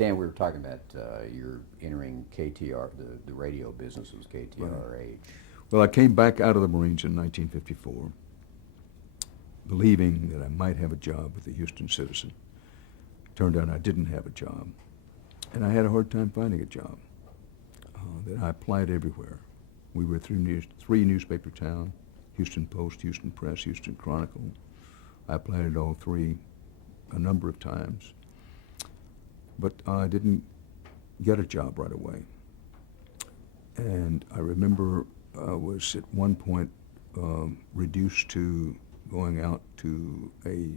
Dan, we were talking about you're entering KTR, the radio business was KTRH. Well, I came back out of the Marines in 1954, believing that I might have a job with the Houston Citizen. Turned out I didn't have a job, and I had a hard time finding a job. That I applied everywhere. We were through three newspaper town, Houston Post, Houston Press, Houston Chronicle. I applied at all three a number of times, but I didn't get a job right away. And I remember I was at one point reduced to going out to a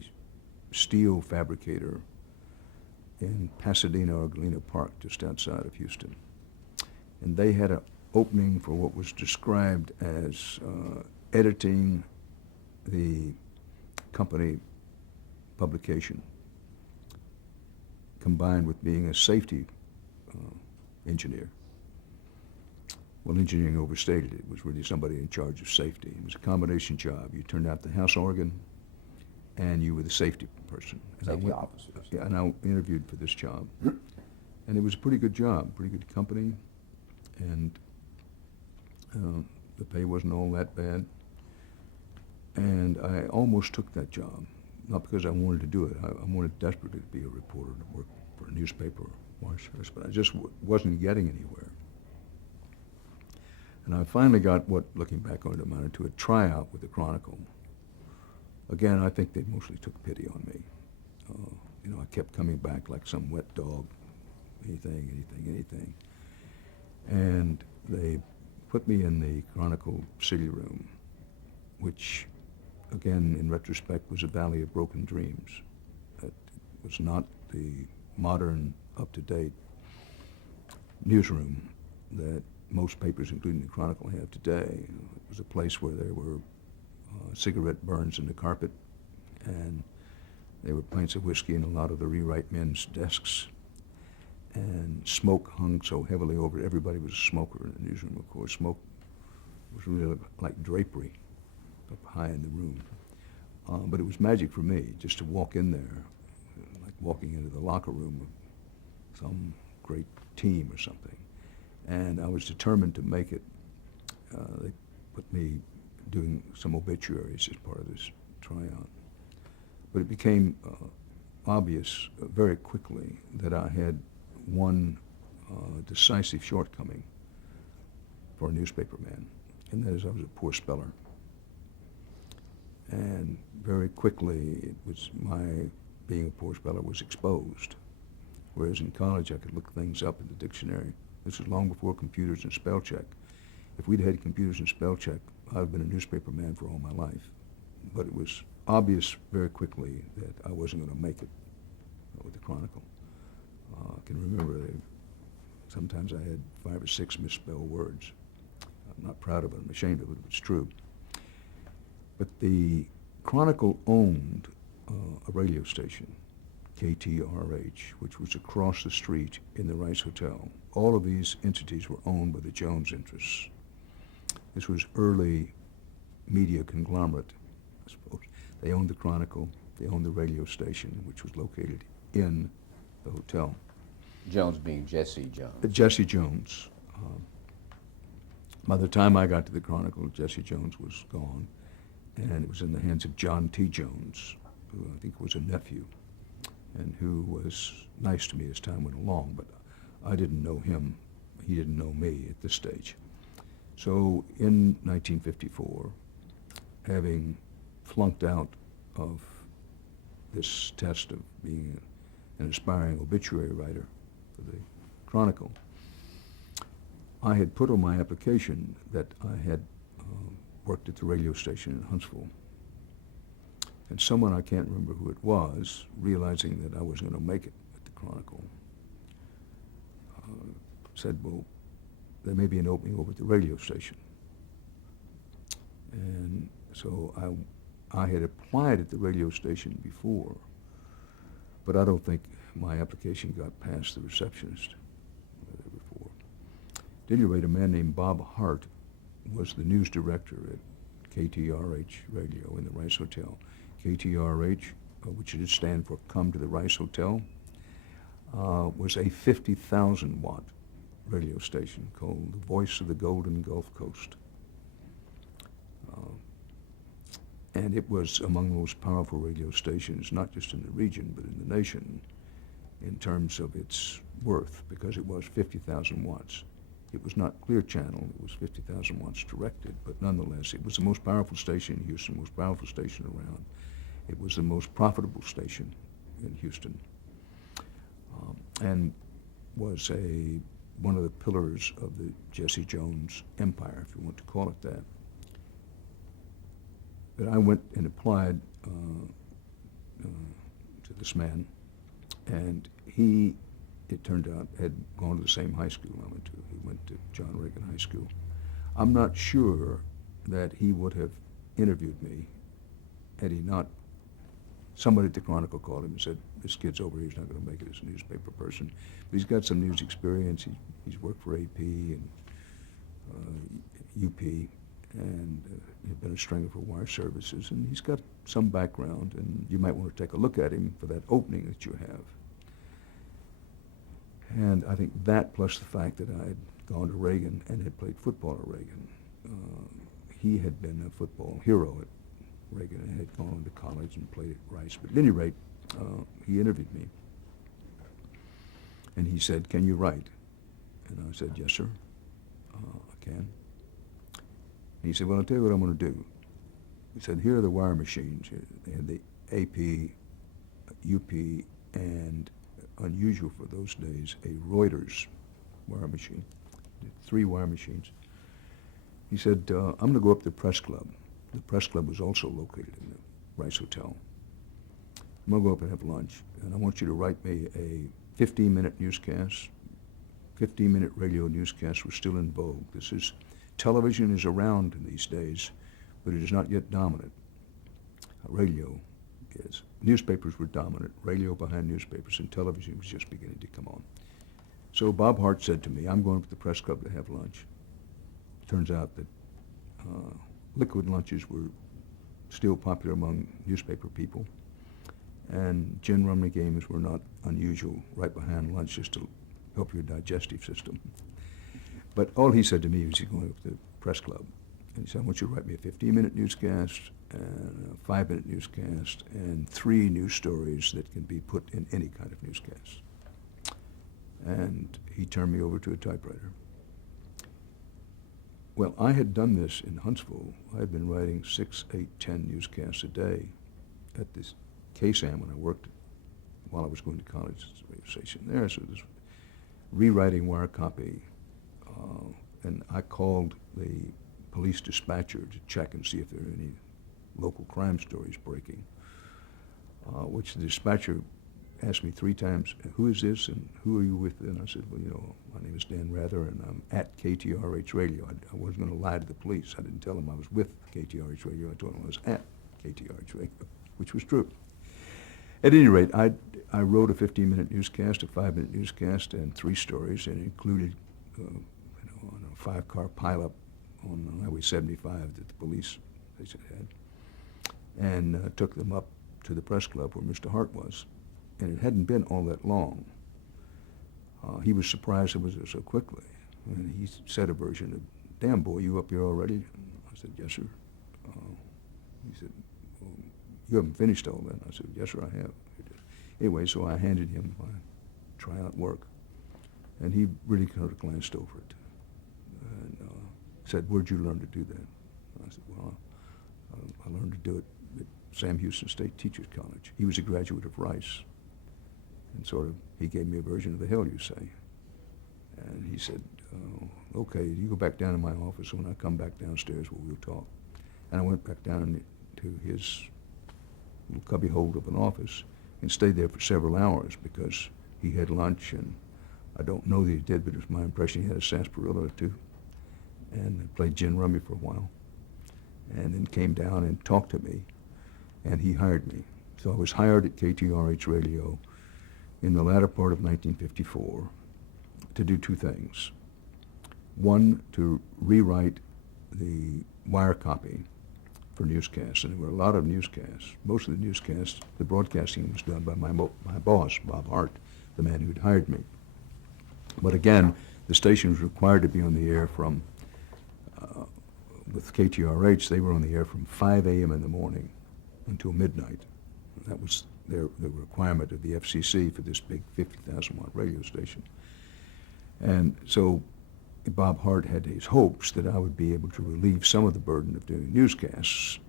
steel fabricator in Pasadena or Galena Park, just outside of Houston. And they had an opening for what was described as editing the company publication, combined with being a safety engineer. Well, engineering overstated it. It was really somebody in charge of safety. It was a combination job. You turned out the house organ, and you were the safety person. And Safety officers. Yeah, and I interviewed for this job. And it was a pretty good job, pretty good company, and the pay wasn't all that bad. And I almost took that job, not because I wanted to do it. I wanted desperately to be a reporter, to work for a newspaper or Washington, but I just wasn't getting anywhere. And I finally got what, looking back on it, amounted to a tryout with the Chronicle. Again, I think they mostly took pity on me. I kept coming back like some wet dog, anything. And they put me in the Chronicle City Room, which, again, in retrospect, was a valley of broken dreams. It was not the modern, up-to-date newsroom that most papers, including the Chronicle, have today. It was a place where there were cigarette burns in the carpet, and there were pints of whiskey in a lot of the rewrite men's desks, and smoke hung so heavily over it. Everybody was a smoker in the newsroom, of course. Smoke was really like drapery up high in the room. But it was magic for me just to walk in there, like walking into the locker room of some great team or something. And I was determined to make it. They put me doing some obituaries as part of this tryout. But it became obvious very quickly that I had one decisive shortcoming for a newspaper man, and that is I was a poor speller. And very quickly, it was my being a poor speller was exposed. Whereas in college, I could look things up in the dictionary. This was long before computers and spell check. If we'd had computers and spell check, I'd have been a newspaper man for all my life. But it was obvious very quickly that I wasn't going to make it with the Chronicle. I can remember sometimes I had 5 or 6 misspelled words. I'm not proud of it, I'm ashamed of it, but it's true. But the Chronicle owned a radio station, KTRH, which was across the street in the Rice Hotel. All of these entities were owned by the Jones interests. This was early media conglomerate, I suppose. They owned the Chronicle, they owned the radio station, which was located in the hotel. Jones being Jesse Jones. Jesse Jones. By the time I got to the Chronicle, Jesse Jones was gone, and it was in the hands of John T. Jones, who I think was a nephew, and who was nice to me as time went along, but I didn't know him. He didn't know me at this stage. So in 1954, having flunked out of this test of being an aspiring obituary writer for the Chronicle, I had put on my application that I had worked at the radio station in Huntsville. And someone, I can't remember who it was, realizing that I wasn't going to make it at the Chronicle, said, well, there may be an opening over at the radio station. And so I had applied at the radio station before, but I don't think my application got past the receptionist there before. At any rate, a man named Bob Hart was the news director at KTRH Radio in the Rice Hotel. KTRH, which should stand for Come to the Rice Hotel. was a 50,000 watt radio station called the Voice of the Golden Gulf Coast. And it was among the most powerful radio stations, not just in the region, but in the nation, in terms of its worth, because it was 50,000 watts. It was not clear channel, it was 50,000 watts directed, but nonetheless, it was the most powerful station in Houston, most powerful station around. It was the most profitable station in Houston, and was one of the pillars of the Jesse Jones empire, if you want to call it that. But I went and applied to this man, and he, it turned out, had gone to the same high school I went to. He went to John Reagan High School. I'm not sure that he would have interviewed me had he not. Somebody at the Chronicle called him and said, this kid's over here, he's not going to make it as a newspaper person. But he's got some news experience. He's worked for AP and UP, and he's been a stringer for wire services, and he's got some background, and you might want to take a look at him for that opening that you have. And I think that, plus the fact that I had gone to Reagan and had played football at Reagan, he had been a football hero at Reagan and had gone on to college and played at Rice. But at any rate, he interviewed me. And he said, can you write? And I said, yes, sir, I can. And he said, well, I'll tell you what I'm going to do. He said, here are the wire machines. They had the AP, UP, and unusual for those days, a Reuters wire machine, 3 wire machines. He said, I'm going to go up to the press club. The press club was also located in the Rice Hotel. I'm going to go up and have lunch, and I want you to write me a 15-minute newscast. 15-minute radio newscasts were still in vogue. Television is around in these days, but it is not yet dominant. Radio is. Newspapers were dominant, radio behind newspapers, and television was just beginning to come on. So Bob Hart said to me, I'm going up to the press club to have lunch. Turns out that liquid lunches were still popular among newspaper people, and gin rummy games were not unusual right behind lunch just to help your digestive system. But all he said to me was, he's going up to the press club, and he said, I want you to write me a 15-minute newscast and a 5-minute newscast and 3 news stories that can be put in any kind of newscast. And he turned me over to a typewriter. Well, I had done this in Huntsville. I had been writing 6, 8, 10 newscasts a day at this KSAM when I worked while I was going to college at the radio station there. So this rewriting wire copy, and I called the police dispatcher to check and see if there were any local crime stories breaking, which the dispatcher asked me 3 times, who is this and who are you with? And I said, well, you know, my name is Dan Rather and I'm at KTRH Radio. I wasn't going to lie to the police. I didn't tell them I was with KTRH Radio. I told them I was at KTRH Radio, which was true. At any rate, I wrote a 15-minute newscast, a 5-minute newscast, and 3 stories, and it included on a 5-car pileup on Highway 75 that the police station had, and took them up to the press club where Mr. Hart was. And it hadn't been all that long. He was surprised it was there so quickly. And he said a version of, damn boy, you up here already? And I said, yes, sir. He said, well, you haven't finished all that. And I said, yes, sir, I have. Anyway, so I handed him my tryout work. And he really kind of glanced over it and said, where'd you learn to do that? And I said, well, I learned to do it at Sam Houston State Teachers College. He was a graduate of Rice. And sort of, he gave me a version of the hell you say. And he said, okay, you go back down to my office, and when I come back downstairs, we'll talk. And I went back down to his little cubbyhole of an office and stayed there for several hours because he had lunch, and I don't know that he did, but it was my impression he had a sarsaparilla or 2, and played gin rummy for a while, and then came down and talked to me, and he hired me. So I was hired at KTRH Radio in the latter part of 1954 to do 2 things. One, to rewrite the wire copy for newscasts, and there were a lot of newscasts. Most of the newscasts, the broadcasting was done by my boss, Bob Hart, the man who'd hired me. But again, the station was required to be on the air from, with KTRH, they were on the air from 5 a.m. in the morning until midnight. That was the requirement of the FCC for this big 50,000 watt radio station. And so Bob Hart had his hopes that I would be able to relieve some of the burden of doing newscasts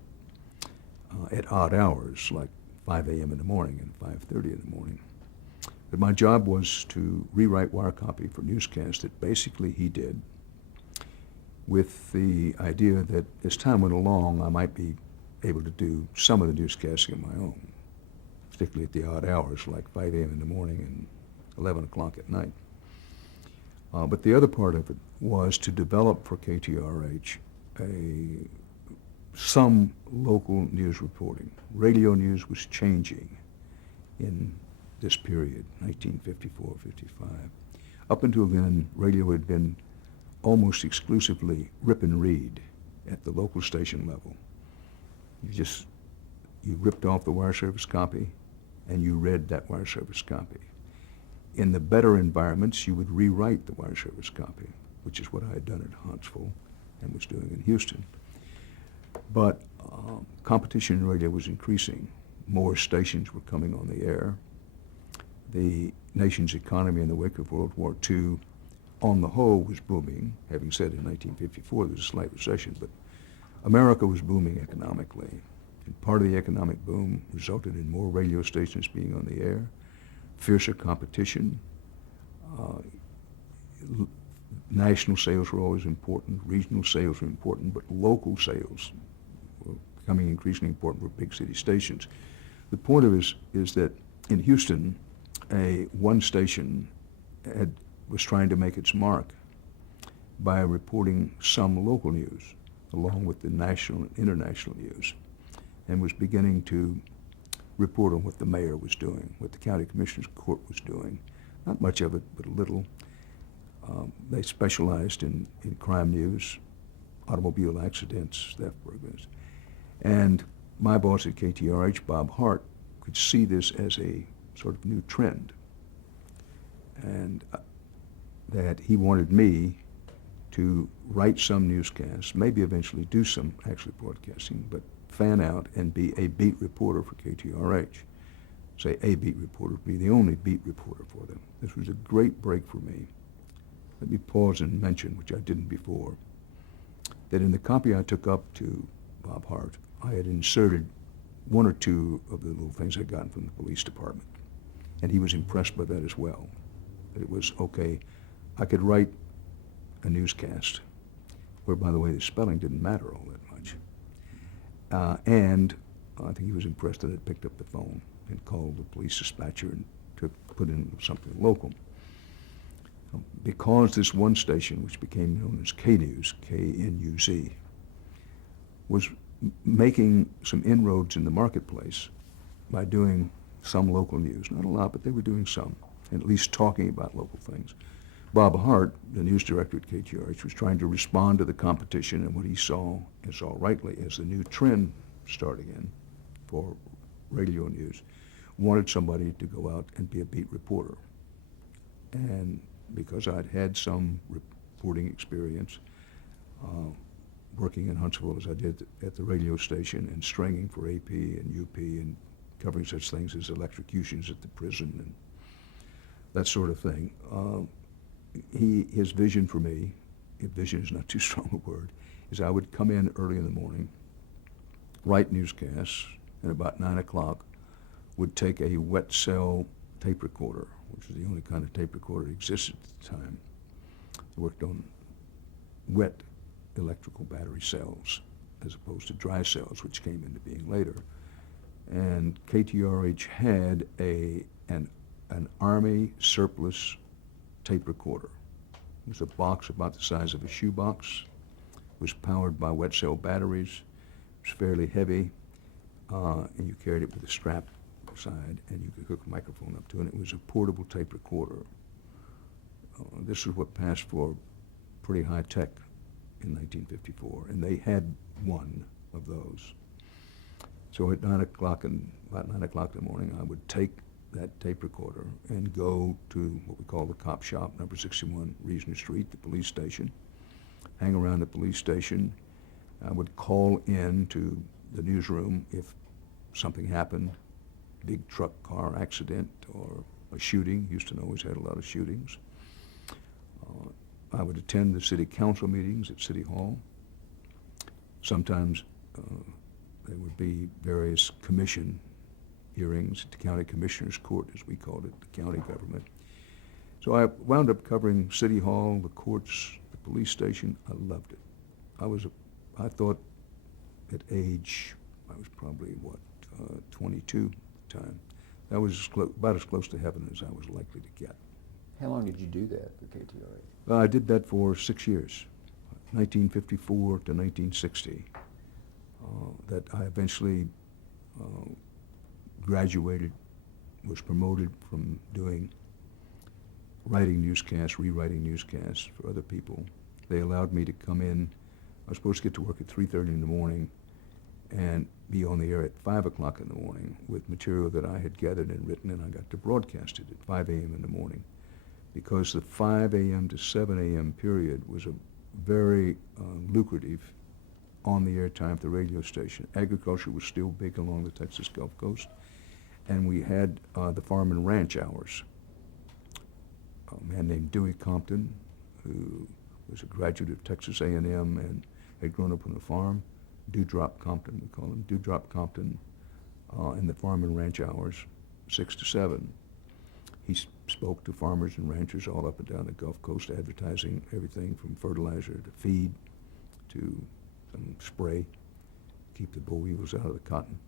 at odd hours, like 5 a.m. in the morning and 5:30 in the morning. But my job was to rewrite wire copy for newscasts that basically he did, with the idea that as time went along, I might be able to do some of the newscasting on my own, particularly at the odd hours, like 5 a.m. in the morning and 11 o'clock at night. But the other part of it was to develop for KTRH some local news reporting. Radio news was changing in this period, 1954, 55. Up until then, radio had been almost exclusively rip and read at the local station level. You ripped off the wire service copy and you read that wire service copy. In the better environments, you would rewrite the wire service copy, which is what I had done at Huntsville and was doing in Houston. But competition in radio was increasing. More stations were coming on the air. The nation's economy in the wake of World War II, on the whole, was booming. Having said in 1954 there was a slight recession, but America was booming economically. And part of the economic boom resulted in more radio stations being on the air, fiercer competition. National sales were always important, regional sales were important, but local sales were becoming increasingly important for big city stations. The point of it is that in Houston, one station was trying to make its mark by reporting some local news along with the national and international news, and was beginning to report on what the mayor was doing, what the county commissioner's court was doing. Not much of it, but a little. They specialized in crime news, automobile accidents, theft, burglaries. And my boss at KTRH, Bob Hart, could see this as a sort of new trend, and that he wanted me to write some newscasts, maybe eventually do some actually broadcasting, but fan out and be a beat reporter for KTRH. Say a beat reporter, be the only beat reporter for them. This was a great break for me. Let me pause and mention, which I didn't before, that in the copy I took up to Bob Hart, I had inserted one or two of the little things I'd gotten from the police department. And he was impressed by that as well. That it was, okay, I could write a newscast, where, by the way, the spelling didn't matter all that much. And I think he was impressed that I'd picked up the phone and called the police dispatcher and put in something local. Because this one station, which became known as K-News, K-N-U-Z, was making some inroads in the marketplace by doing some local news. Not a lot, but they were doing some, and at least talking about local things. Bob Hart, the news director at KTRH, was trying to respond to the competition and what he saw, and saw rightly, as the new trend starting in for radio news, wanted somebody to go out and be a beat reporter. And because I'd had some reporting experience, working in Huntsville as I did at the radio station and stringing for AP and UP and covering such things as electrocutions at the prison and that sort of thing, his vision for me, if vision is not too strong a word, is I would come in early in the morning, write newscasts, and about 9 o'clock would take a wet cell tape recorder, which was the only kind of tape recorder that existed at the time. I worked on wet electrical battery cells as opposed to dry cells, which came into being later. And KTRH had an Army surplus tape recorder. It was a box about the size of a shoebox. It was powered by wet cell batteries. It was fairly heavy, and you carried it with a strap side, and you could hook a microphone up to it. And it was a portable tape recorder. This is what passed for pretty high tech in 1954, and they had one of those. So at about 9 o'clock in the morning, I would take that tape recorder and go to what we call the cop shop, number 61 Reasoner Street, the police station, hang around the police station. I would call in to the newsroom if something happened, big truck car accident or a shooting. Houston always had a lot of shootings. I would attend the city council meetings at City Hall. Sometimes there would be various commission hearings at the county commissioner's court, as we called it, the county government. So I wound up covering City Hall, the courts, the police station. I loved it. I thought at age, I was probably, 22 at the time. That was about as close to heaven as I was likely to get. How long did you do that for KTRA? I did that for 6 years, 1954 to 1960. That I eventually graduated, was promoted from doing writing newscasts, rewriting newscasts for other people. They allowed me to come in. I was supposed to get to work at 3:30 in the morning and be on the air at 5 o'clock in the morning with material that I had gathered and written, and I got to broadcast it at 5 a.m. in the morning, because the 5 a.m. to 7 a.m. period was a very lucrative on-the-air time at the radio station. Agriculture was still big along the Texas Gulf Coast, and we had the farm and ranch hours. A man named Dewey Compton, who was a graduate of Texas A&M and had grown up on a farm, Dewdrop Compton, we call him, Dewdrop Compton, in the farm and ranch hours, 6 to 7. He spoke to farmers and ranchers all up and down the Gulf Coast, advertising everything from fertilizer to feed to some spray, keep the boll weevils out of the cotton.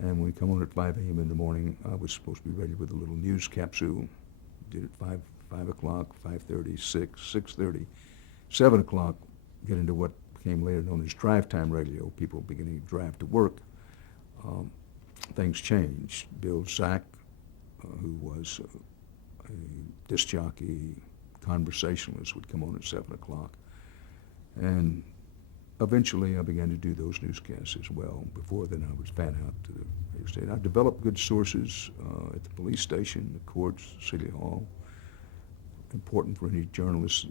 And when we come on at 5 a.m. in the morning, I was supposed to be ready with a little news capsule. Did it 5 o'clock, 5:30, 6, 6:30, 7 o'clock, get into what became later known as drive time radio, people beginning to drive to work. Things changed. Bill Zach, who was a disc jockey, conversationalist, would come on at 7 o'clock. And eventually I began to do those newscasts as well. Before then I was fan out to the radio station. I developed good sources at the police station, the courts, City Hall. Important for any journalist.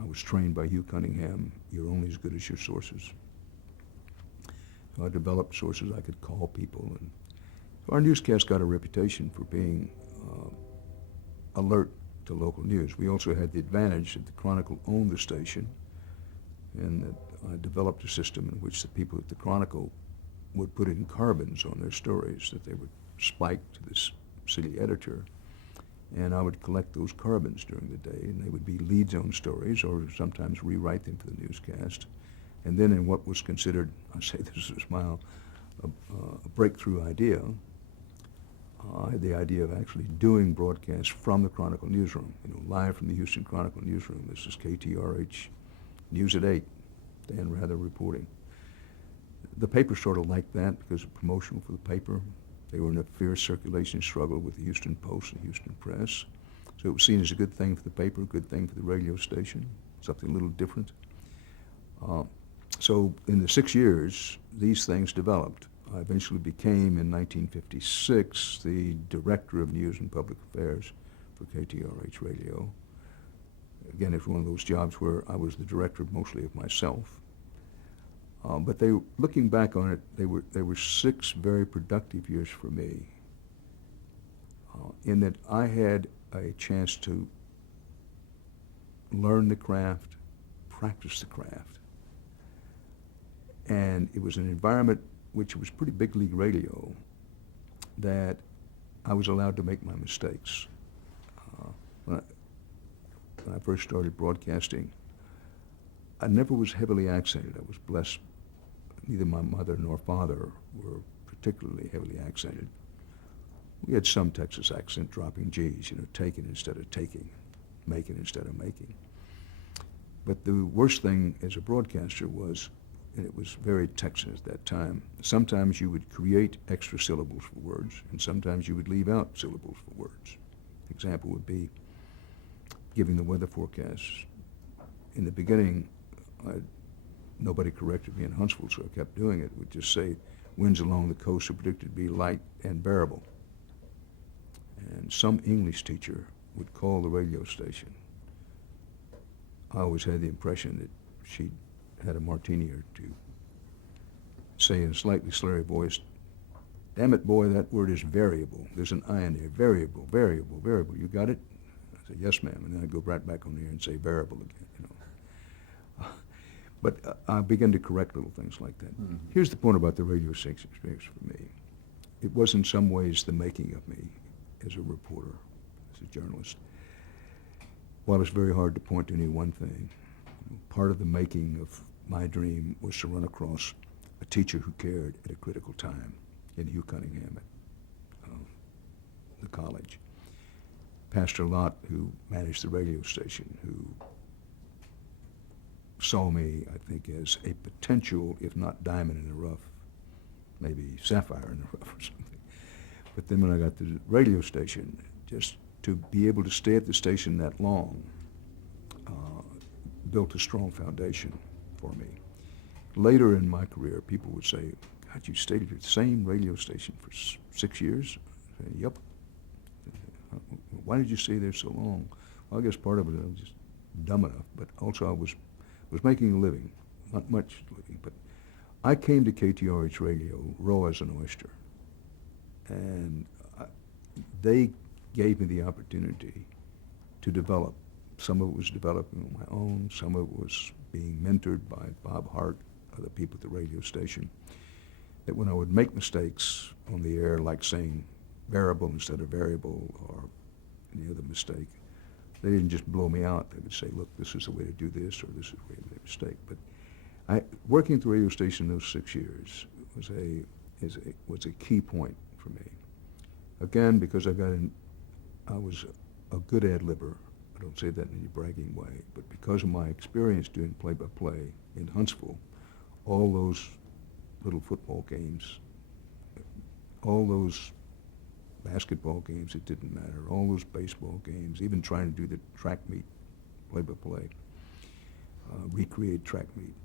I was trained by Hugh Cunningham, you're only as good as your sources. So I developed sources I could call people. And so our newscast got a reputation for being alert to local news. We also had the advantage that the Chronicle owned the station, and that I developed a system in which the people at the Chronicle would put in carbons on their stories that they would spike to this city editor, and I would collect those carbons during the day, and they would be lead zone stories, or sometimes rewrite them for the newscast. And then in what was considered, I say this with a smile, a breakthrough idea, I had the idea of actually doing broadcasts from the Chronicle newsroom, live from the Houston Chronicle newsroom. This is KTRH News at 8, Dan Rather reporting. The paper sort of liked that because of promotional for the paper. They were in a fierce circulation struggle with the Houston Post and Houston Press. So it was seen as a good thing for the paper, a good thing for the radio station, something a little different. So in the 6 years, these things developed. I eventually became, in 1956, the Director of News and Public Affairs for KTRH Radio. Again, it was one of those jobs where I was the director mostly of myself. But looking back on it, they were 6 very productive years for me, in that I had a chance to learn the craft, practice the craft. And it was an environment which was pretty big league radio, that I was allowed to make my mistakes. When I first started broadcasting, I never was heavily accented. I was blessed. Neither my mother nor father were particularly heavily accented. We had some Texas accent, dropping G's, taking instead of taking, making instead of making. But the worst thing as a broadcaster was, and it was very Texan at that time, sometimes you would create extra syllables for words, and sometimes you would leave out syllables for words. Example would be giving the weather forecast. In the beginning, nobody corrected me in Huntsville, so I kept doing it. We'd just say, winds along the coast are predicted to be light and bearable. and some English teacher would call the radio station. I always had the impression that she had a martini or two, say in a slightly slurry voice, "Damn it, boy, that word is variable. There's an I in there. Variable, variable, variable. You got it?" I said, "Yes, ma'am." And then I'd go right back on the air and say variable again, you know. But I began to correct little things like that. Mm-hmm. Here's the point about the radio station experience for me. It was in some ways the making of me as a reporter, as a journalist. While it's very hard to point to any one thing, part of the making of my dream was to run across a teacher who cared at a critical time in Hugh Cunningham at the college. Pastor Lott, who managed the radio station, who saw me, I think, as a potential, if not diamond in the rough, maybe sapphire in the rough or something. But then when I got to the radio station, just to be able to stay at the station that long built a strong foundation for me. Later in my career, people would say, "God, you stayed at the same radio station for 6 years?" I say, "Yep." "Why did you stay there so long?" Well, I guess part of it I was just dumb enough, but also I was making a living, not much living. But I came to KTRH Radio raw as an oyster, and they gave me the opportunity to develop. Some of it was developing on my own, some of it was being mentored by Bob Hart, other people at the radio station, that when I would make mistakes on the air, like saying variable instead of variable or any other mistake, they didn't just blow me out. They would say, "Look, this is the way to do this," or "This is the way to make a mistake." But working at the radio station those 6 years was a key point for me. Again, because I was a good ad-libber. I don't say that in any bragging way, but because of my experience doing play-by-play in Huntsville, all those little football games, all those basketball games, it didn't matter, all those baseball games, even trying to do the track meet play-by-play, recreate track meet,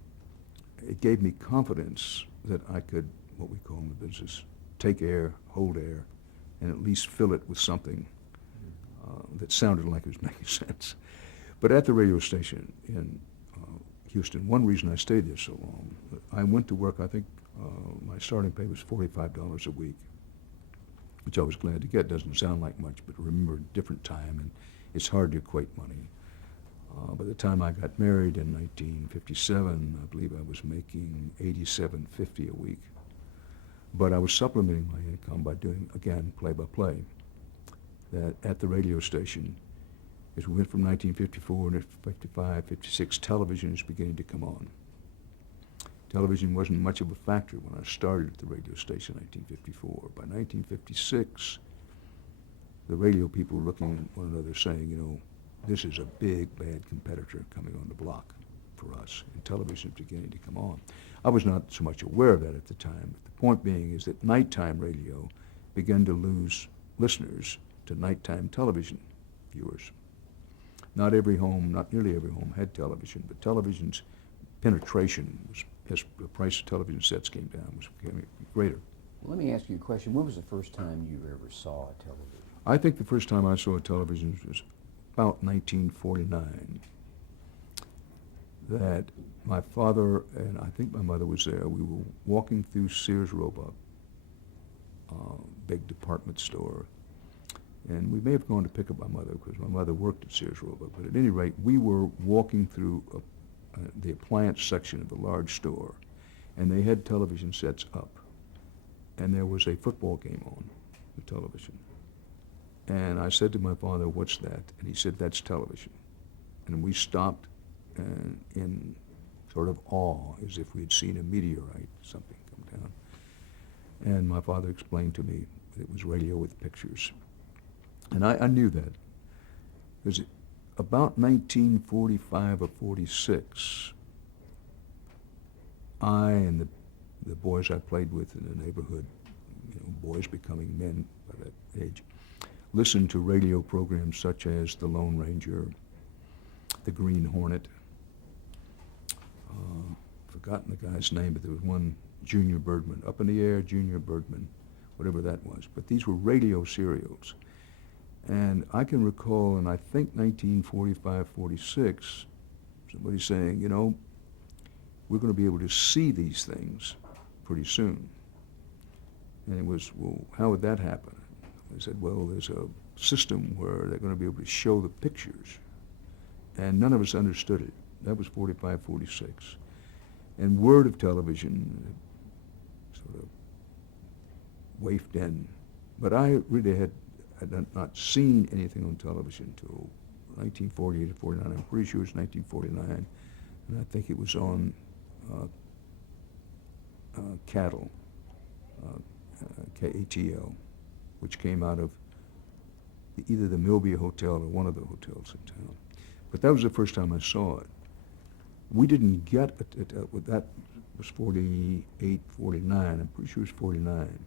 it gave me confidence that I could, what we call in the business, take air, hold air, and at least fill it with something that sounded like it was making sense. But at the radio station in Houston, one reason I stayed there so long, I went to work, I think my starting pay was $45 a week, which I was glad to get. Doesn't sound like much, but remember, a different time, and it's hard to equate money. By the time I got married in 1957, I believe I was making $87.50 a week. But I was supplementing my income by doing, again, play-by-play. That at the radio station, as we went from 1954 to 55, 56, television was beginning to come on. Television wasn't much of a factor when I started at the radio station in 1954. By 1956, the radio people were looking at one another saying, you know, this is a big, bad competitor coming on the block for us, and television is beginning to come on. I was not so much aware of that at the time, but the point being is that nighttime radio began to lose listeners to nighttime television viewers. Not every home, not nearly every home had television, but television's penetration was, as the price of television sets came down, was becoming greater. Let me ask you a question. When was the first time you ever saw a television? I think the first time I saw a television was about 1949. That my father and I think my mother was there. We were walking through Sears Roebuck, big department store, and we may have gone to pick up my mother because my mother worked at Sears Roebuck. But at any rate, we were walking through the appliance section of the large store, and they had television sets up, and there was a football game on the television. And I said to my father, "What's that?" And he said, "That's television." And we stopped and in sort of awe, as if we had seen a meteorite, something come down. And my father explained to me that it was radio with pictures. And I knew that. Because about 1945 or 46, I and the boys I played with in the neighborhood, you know, boys becoming men by that age, listened to radio programs such as The Lone Ranger, The Green Hornet, forgotten the guy's name, but there was one, Junior Birdman, Up in the Air, Junior Birdman, whatever that was. But these were radio serials. And I can recall in, I think, 1945, 46, somebody saying, you know, we're going to be able to see these things pretty soon. And it was, well, how would that happen? I said, well, there's a system where they're going to be able to show the pictures. And none of us understood it. That was 45, 46. And word of television sort of wafted in. But I really had not seen anything on television until 1948 or 49. I'm pretty sure it's 1949. And I think it was on Cattle, KATL, which came out of either the Milby Hotel or one of the hotels in town. But that was the first time I saw it. We didn't get it, that was 48, 49, I'm pretty sure it was 49.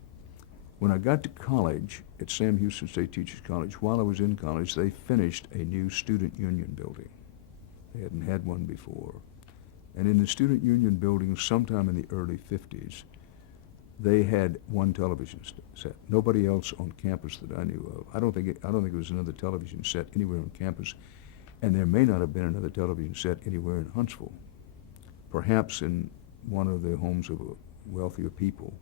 When I got to college at Sam Houston State Teachers College, while I was in college, they finished a new student union building. They hadn't had one before. And in the student union building, sometime in the early 50s, they had one television set. Nobody else on campus that I knew of. I don't think there was another television set anywhere on campus, and there may not have been another television set anywhere in Huntsville. Perhaps in one of the homes of wealthier people.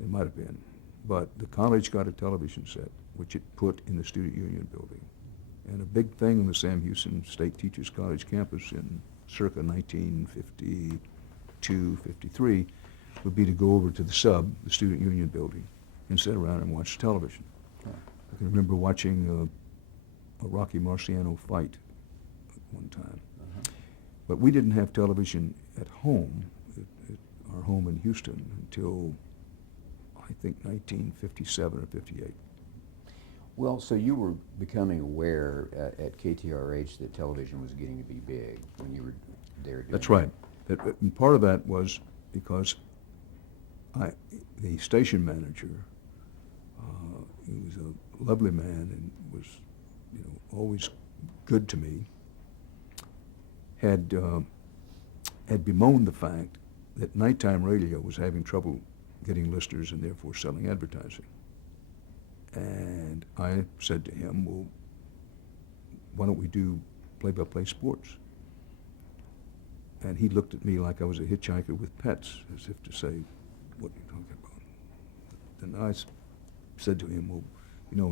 There might have been. But the college got a television set, which it put in the student union building. And a big thing on the Sam Houston State Teachers College campus in circa 1952, 53, would be to go over to the student union building, and sit around and watch television. I can remember watching a Rocky Marciano fight at one time. But we didn't have television at home, at our home in Houston, until I think 1957 or 58. Well, so you were becoming aware at KTRH that television was getting to be big when you were there doing That's right. And part of that was because the station manager, he was a lovely man and was, always good to me, had bemoaned the fact that nighttime radio was having trouble getting listeners and therefore selling advertising. And I said to him, well, why don't we do play-by-play sports? And he looked at me like I was a hitchhiker with pets, as if to say, what are you talking about? And I said to him, well,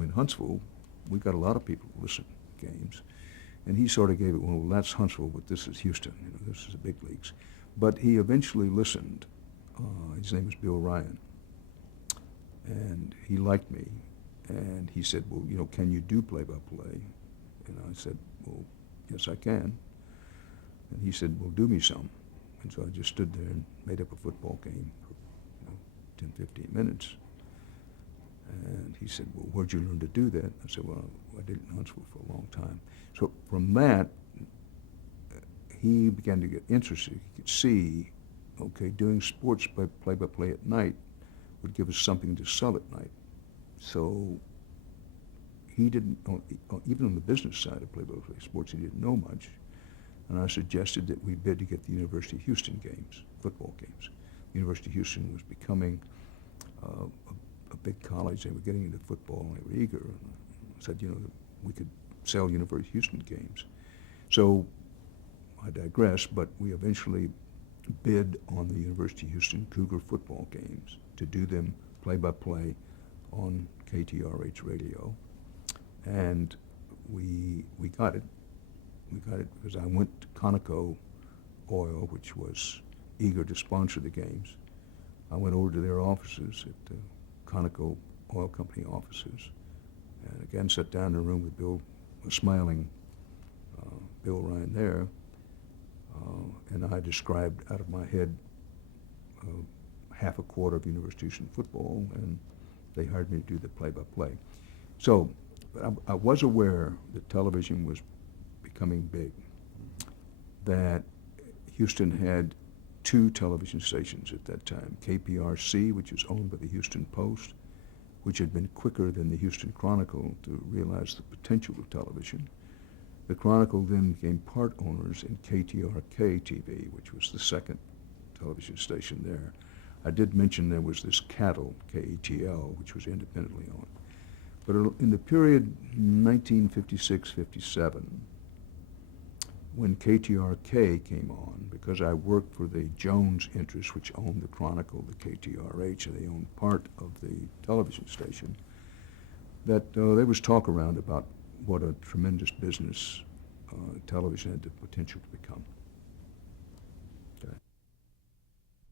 in Huntsville, we've got a lot of people who listen to games. And he sort of gave it, well, that's Huntsville, but this is Houston. This is the big leagues. But he eventually listened. His name was Bill Ryan. And he liked me. And he said, well, can you do play-by-play? And I said, well, yes, I can. And he said, well, do me some. And so I just stood there and made up a football game for 10, 15 minutes. And he said, well, where'd you learn to do that? I said, well, I did it in Huntsville for a long time. So from that, he began to get interested. He could see, okay, doing sports play-by-play at night would give us something to sell at night. So he didn't, even on the business side of play-by-play sports, he didn't know much. And I suggested that we bid to get the University of Houston games, football games. The University of Houston was becoming a big college. They were getting into football, and they were eager. And I said, we could sell University of Houston games. So I digress, but we eventually bid on the University of Houston Cougar football games to do them play-by-play on KTRH radio. And we got it. We got it because I went to Conoco Oil, which was eager to sponsor the games. I went over to their offices at the Conoco Oil Company offices, and again sat down in a room with a smiling Bill Ryan there, and I described out of my head half a quarter of University of Houston football, and they hired me to do the play-by-play. So I was aware that television was becoming big, that Houston had two television stations at that time, KPRC, which was owned by the Houston Post, which had been quicker than the Houston Chronicle to realize the potential of television. The Chronicle then became part owners in KTRK-TV, which was the second television station there. I did mention there was this Cattle, KATL, which was independently owned. But in the period 1956-57, when KTRK came on, because I worked for the Jones interests, which owned the Chronicle, the KTRH, and they owned part of the television station, that there was talk around about what a tremendous business television had the potential to become.